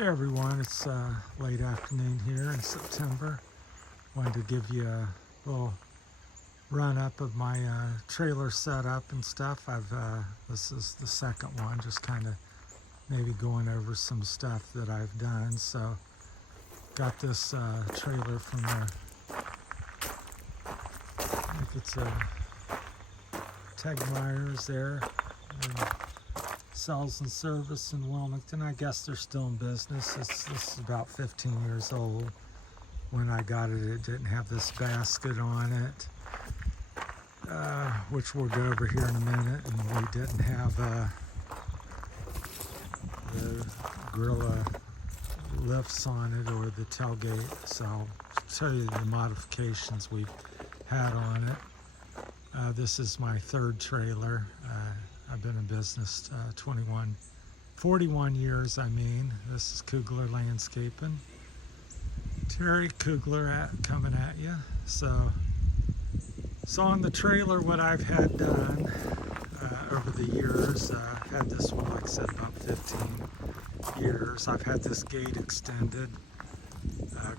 Hey everyone, it's late afternoon here in September. Wanted to give you a little run up of my trailer setup and stuff. This is the second one, just kind of maybe going over some stuff that I've done. So got this trailer from I think it's Tegmeyer's there. Sales and service in Wilmington. I guess they're still in business. This is about 15 years old. When I got it, it didn't have this basket on it, which we'll go over here in a minute. And we didn't have the Gorilla lifts on it or the tailgate. So I'll tell you the modifications we've had on it. This is my third trailer. I've been in business 41 years, I mean. This is Kugler Landscaping. Terry Kugler coming at you. So on the trailer, what I've had done over the years, I've had this one, like I said, about 15 years. I've had this gate extended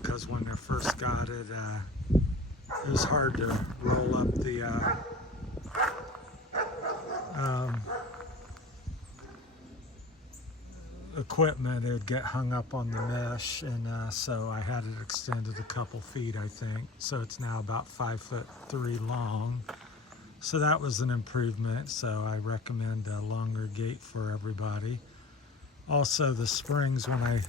because when I first got it, it was hard to roll up the equipment. It would get hung up on the mesh, and so I had it extended a couple feet, I think. So it's now about 5'3" long. So that was an improvement. So I recommend a longer gate for everybody. Also, the springs, when I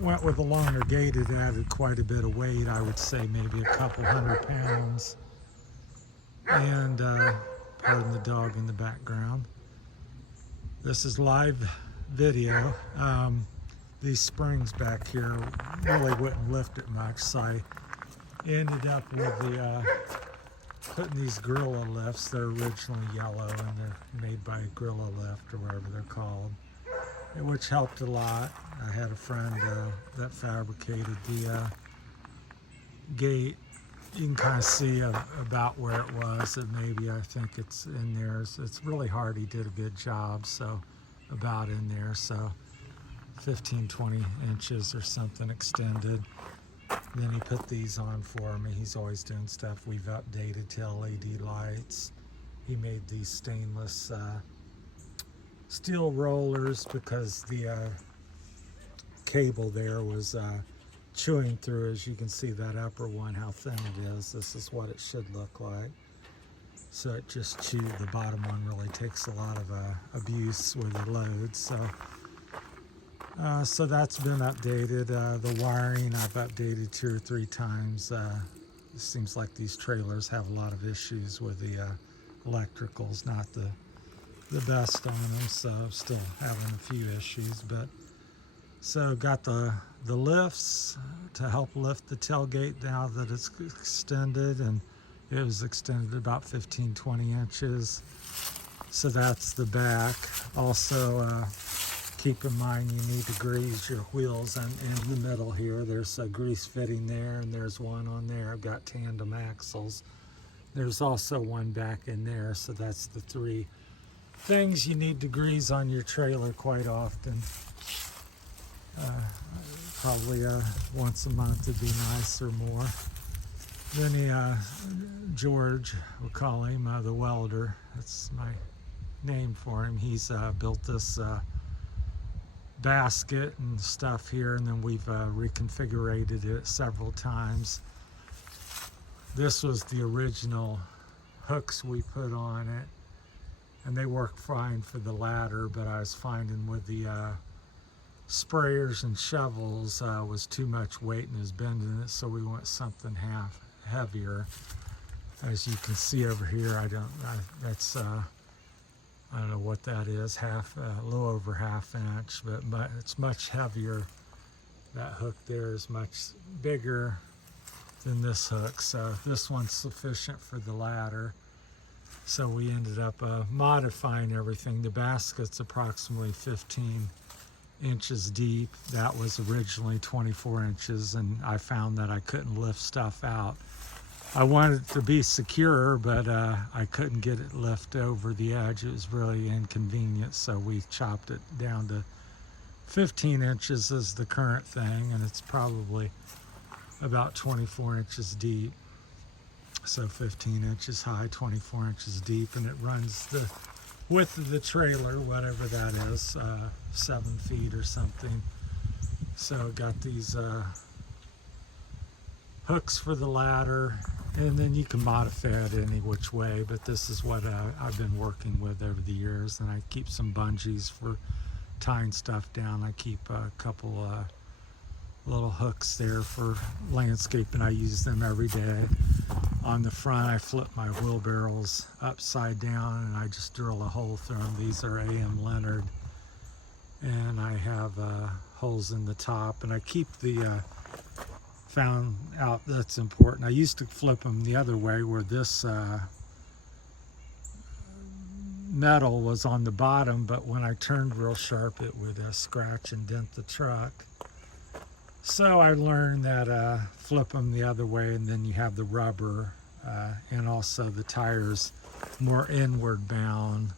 went with a longer gate, it added quite a bit of weight. I would say maybe a couple 100 pounds. And pardon the dog in the background. This is live video. These springs back here really wouldn't lift it much, so I ended up with the putting these Gorilla lifts. They're originally yellow and they're made by Gorilla Lift or whatever they're called, which helped a lot. I had a friend that fabricated the gate. You can kind of see about where it was, and maybe I think it's in there. It's really hard. He did a good job, so about in there, so 15-20 inches or something extended. Then he put these on for me. He's always doing stuff. We've updated to LED lights. He made these stainless steel rollers because the cable there was chewing through. As you can see, that upper one, how thin it is. This is what it should look like. So it just chewed. The bottom one really takes a lot of abuse with the load. So that's been updated. The wiring I've updated 2 or 3 times. It seems like these trailers have a lot of issues with the electricals, not the best on them. So I'm still having a few issues, but so got the lifts to help lift the tailgate now that it's extended, and it was extended about 15-20 inches. So that's the back. Also, keep in mind you need to grease your wheels in the middle here. There's a grease fitting there, and there's one on there. I've got tandem axles. There's also one back in there. So that's the 3 things you need to grease on your trailer quite often. Probably once a month would be nice or more. Then George, we'll call him the welder. That's my name for him. He's built this basket and stuff here, and then we've reconfigured it several times. This was the original hooks we put on it, and they work fine for the ladder, but I was finding with the sprayers and shovels was too much weight and was bending it, so we went something heavier. As you can see over here, that's I don't know what that is, a little over ½ inch, but it's much heavier. That hook there is much bigger than this hook, so this one's sufficient for the ladder. So we ended up modifying everything. The basket's approximately 15 inches deep. That was originally 24 inches, and I found that I couldn't lift stuff out. I wanted it to be secure, but I couldn't get it lift over the edge. It was really inconvenient, so we chopped it down to 15 inches is the current thing, and it's probably about 24 inches deep. So 15 inches high, 24 inches deep, and it runs the width of the trailer, whatever that is, 7 feet or something. So got these hooks for the ladder, and then you can modify it any which way, but this is what I've been working with over the years. And I keep some bungees for tying stuff down. I keep a couple little hooks there for landscaping. I use them every day. On the front, I flip my wheelbarrows upside down and I just drill a hole through them. These are A.M. Leonard, and I have holes in the top, and I keep the found out that's important. I used to flip them the other way, where this metal was on the bottom, but when I turned real sharp, it would scratch and dent the truck. So I learned that flip them the other way, and then you have the rubber and also the tires more inward bound.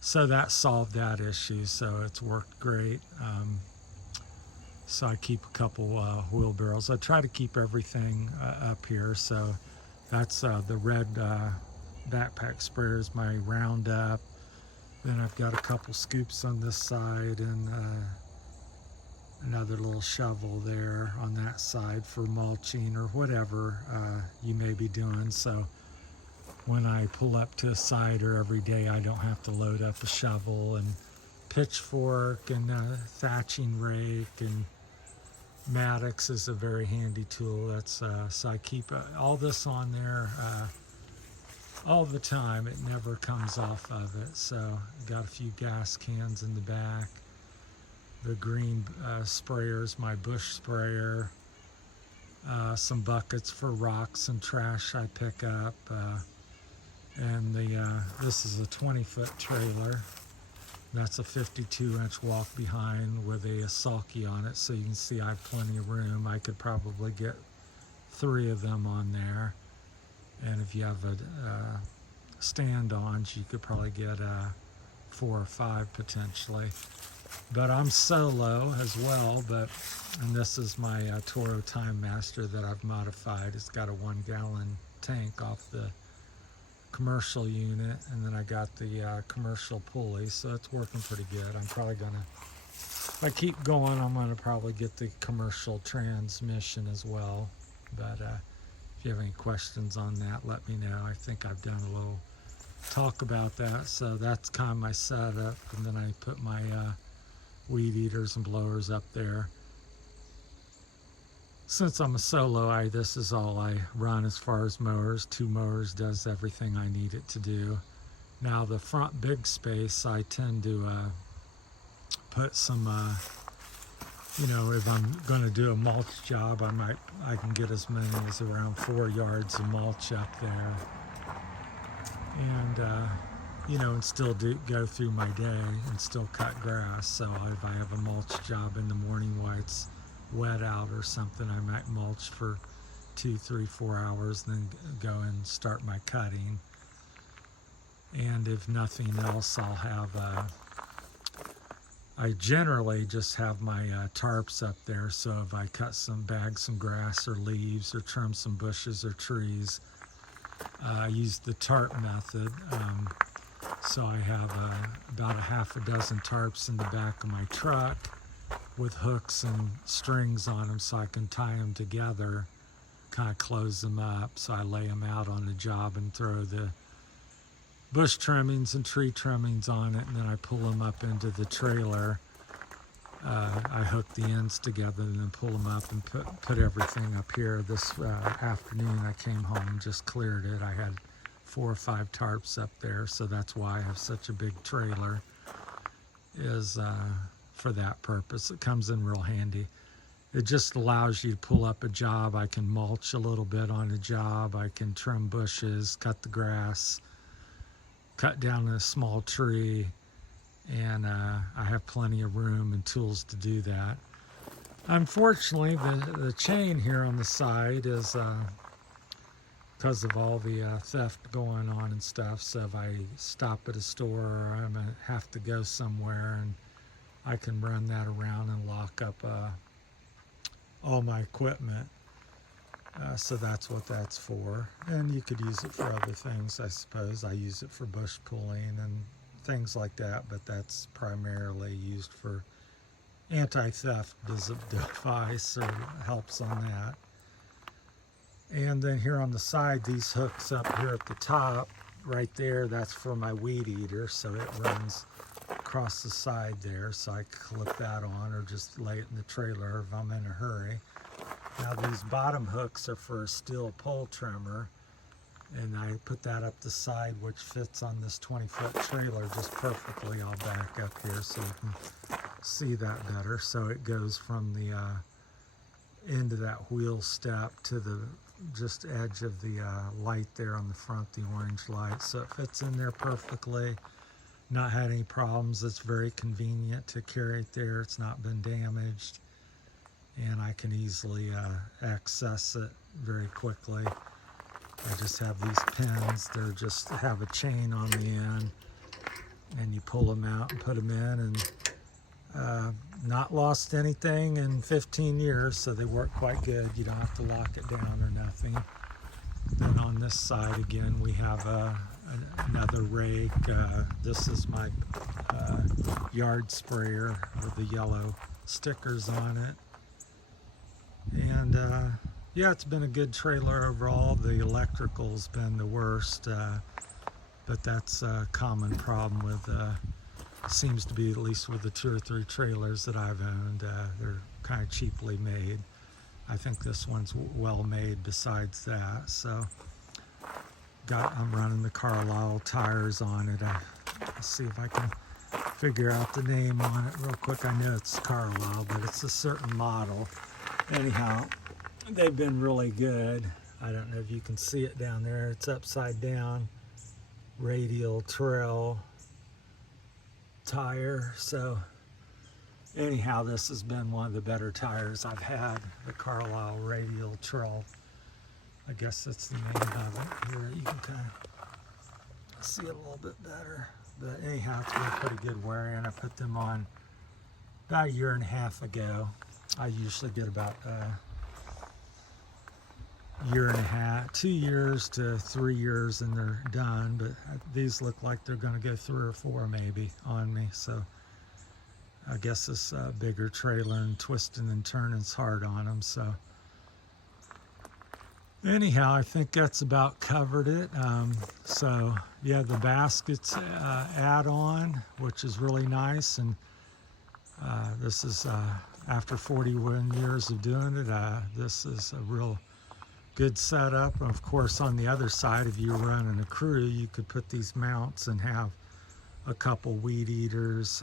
So that solved that issue. So it's worked great. So I keep a couple wheelbarrows. I try to keep everything up here. So that's the red backpack sprayer is my Roundup. Then I've got a couple scoops on this side, and another little shovel there on that side for mulching or whatever you may be doing. So when I pull up to a cider every day, I don't have to load up a shovel and pitchfork and thatching rake, and Maddox is a very handy tool. That's so I keep all this on there all the time. It never comes off of it. So got a few gas cans in the back. The green sprayers, my Bush sprayer, some buckets for rocks and trash I pick up, and this is a 20-foot trailer. That's a 52-inch walk behind with a sulky on it, so you can see I have plenty of room. I could probably get 3 of them on there, and if you have a stand-ons, you could probably get 4 or 5 potentially. But I'm solo as well, and this is my Toro Time Master that I've modified. It's got a 1-gallon tank off the commercial unit, and then I got the commercial pulley, so it's working pretty good. I'm probably gonna, if I keep going, I'm gonna probably get the commercial transmission as well. But if you have any questions on that, let me know. I think I've done a little talk about that. So that's kind of my setup, and then I put my weed eaters and blowers up there. Since I'm a solo, this is all I run as far as mowers. 2 mowers does everything I need it to do. Now the front big space, I tend to put some, if I'm going to do a mulch job, I can get as many as around 4 yards of mulch up there, and still go through my day and still cut grass. So if I have a mulch job in the morning while it's wet out or something, I might mulch for 2, 3, 4 hours, then go and start my cutting. And if nothing else, I'll have I generally just have my tarps up there, so if I bag some grass or leaves or trim some bushes or trees, I use the tarp method. So I have about a half a dozen tarps in the back of my truck with hooks and strings on them, so I can tie them together, kind of close them up. So I lay them out on the job and throw the bush trimmings and tree trimmings on it, and then I pull them up into the trailer. I hook the ends together and then pull them up and put everything up here. This afternoon I came home and just cleared it. I had 4 or 5 tarps up there, so that's why I have such a big trailer, is for that purpose. It comes in real handy. It just allows you to pull up a job. I can mulch a little bit on a job. I can trim bushes, cut the grass, cut down a small tree, and I have plenty of room and tools to do that. Unfortunately, the chain here on the side is because of all the theft going on and stuff. So if I stop at a store or I'm gonna have to go somewhere and I can run that around and lock up all my equipment. So that's what that's for. And you could use it for other things, I suppose. I use it for bush pulling and things like that, but that's primarily used for anti-theft device, or helps on that. And then here on the side, these hooks up here at the top, right there, that's for my weed eater, so it runs across the side there, so I clip that on or just lay it in the trailer if I'm in a hurry. Now these bottom hooks are for a steel pole trimmer, and I put that up the side, which fits on this 20-foot trailer just perfectly. I'll back up here so you can see that better. So it goes from the end of that wheel step to the just edge of the light there on the front, the orange light. So it fits in there perfectly. Not had any problems. It's very convenient to carry it there. It's not been damaged, and I can easily access it very quickly. I just have these pins. They're just have a chain on the end, and you pull them out and put them in, and not lost anything in 15 years, so they work quite good. You don't have to lock it down or nothing. Then on this side again, we have another rake. This is my yard sprayer with the yellow stickers on it. And yeah, it's been a good trailer overall. The electrical's been the worst, but that's a common problem with, seems to be, at least with the 2 or 3 trailers that I've owned. They're kind of cheaply made. I think this one's well made besides that. So I'm running the Carlisle tires on it. Let's see if I can figure out the name on it real quick. I know it's Carlisle, but it's a certain model. Anyhow, they've been really good. I don't know if you can see it down there. It's upside down, radial trail tire. So anyhow, this has been one of the better tires I've had, the Carlisle radial trail. I guess that's the name of it. Here you can kind of see it a little bit better. But anyhow, it's been pretty good wearing. I put them on about a year and a half ago. I usually get about year and a half, 2 years to 3 years, and they're done. But these look like they're going to go 3 or 4 maybe on me. So I guess this bigger trailer and twisting and turning's hard on them. So anyhow, I think that's about covered it. So yeah, the baskets add-on, which is really nice. And this is after 41 years of doing it, this is a real good setup. Of course, on the other side, if you're running a crew, you could put these mounts and have a couple weed eaters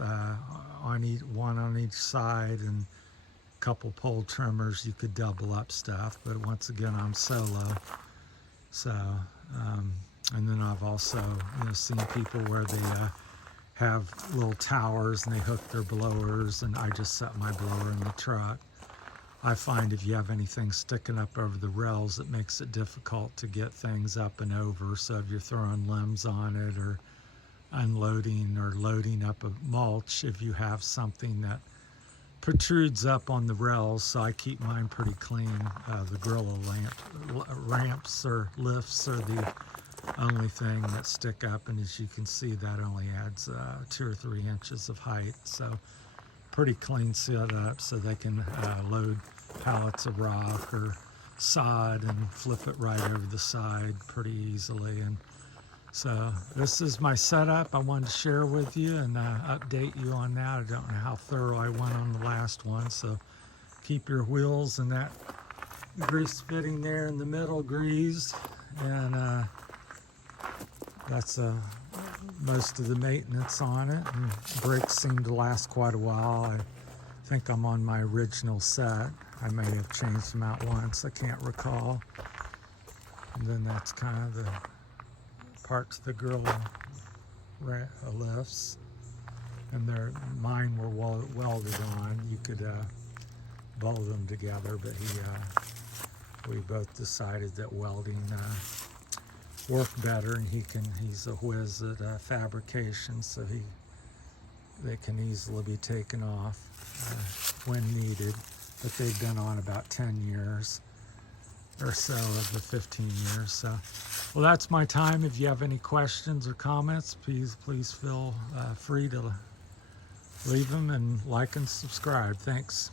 one on each side, and a couple pole trimmers. You could double up stuff, but once again, I'm solo. So and then I've also seen people where they have little towers and they hook their blowers, and I just set my blower in the truck. I find if you have anything sticking up over the rails, it makes it difficult to get things up and over. So if you're throwing limbs on it, or unloading or loading up a mulch, if you have something that protrudes up on the rails, so I keep mine pretty clean. The Gorilla ramps or lifts are the only thing that stick up, and as you can see, that only adds 2 or 3 inches of height. So pretty clean setup, so they can load pallets of rock or sod and flip it right over the side pretty easily. And so this is my setup I wanted to share with you and update you on that. I don't know how thorough I went on the last one, so keep your wheels and that grease fitting there in the middle greased, and that's most of the maintenance on it. And brakes seem to last quite a while. I think I'm on my original set. I may have changed them out once, I can't recall. And then that's kind of the parts of the Gorilla lifts, and mine were welded on. You could bolt them together, but we both decided that welding worked better, and he's a whiz at fabrication, so he they can easily be taken off when needed, but they've been on about 10 years or so of the 15 years. So, well, that's my time. If you have any questions or comments, please feel free to leave them, and like and subscribe. Thanks.